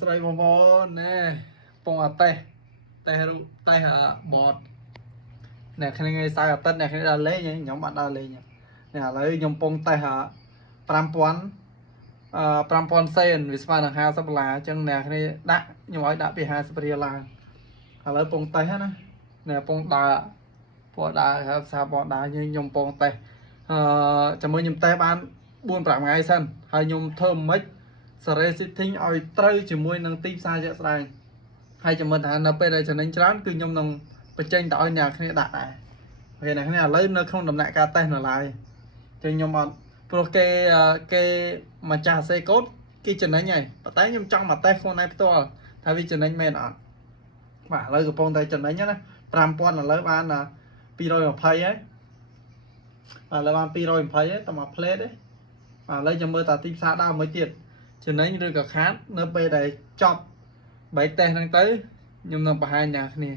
ស្រីបងប្អូនណែពងអតេះតេះបតអ្នកគ្នាថ្ងៃសៅរ៍អាទិត្យអ្នកគ្នាដើរលេងខ្ញុំអត់ដើរលេងនេះឥឡូវខ្ញុំពងតេះ5000 5000សេនវាស្មើនឹង$50អញ្ចឹងអ្នកគ្នាដាក់ខ្ញុំឲ្យដាក់ពី50រៀលឡើងឥឡូវពងតេះណាណែពងដើរពួកដើរសាបដើរខ្ញុំពងតេះជាមួយខ្ញុំតេះបាន4-5ថ្ងៃសិនហើយខ្ញុំធ្វើមិនសារ៉េស៊ីធីងឲ្យត្រូវជាមួយនឹងទីផ្សារជាក់ស្ដែងហើយចំណិតថានៅពេលដែលចំណេញច្រើនគឺខ្ញុំនឹងបញ្ចេញទៅឲ្យអ្នកគ្នាដាក់ដែរពេលអ្នកគ្នាឥឡូវនៅក្នុងដំណាក់កាលតេស្តនៅឡើយចឹងខ្ញុំអត់ព្រោះគេម្ចាស់សេកូតគេចំណេញហើយប៉ុន្តែខ្ញុំចង់មកតេស្តខ្លួនឯងផ្ទាល់ថាវាចំណេញមែនអត់បាទឥឡូវកំពុងតែចំណេញណា5000ឥឡូវបាន220ហើយឥឡូវបាន220ហើយតែមកផ្លេតទេឥឡូវខ្ញុំមើលតាទីផ្សារដើមមួយទៀតចំណេញឬក៏ខាតនៅពេលដែលចប់បែកតេស្តហ្នឹងទៅខ្ញុំនឹងបង្ហាញអ្នកគ្នា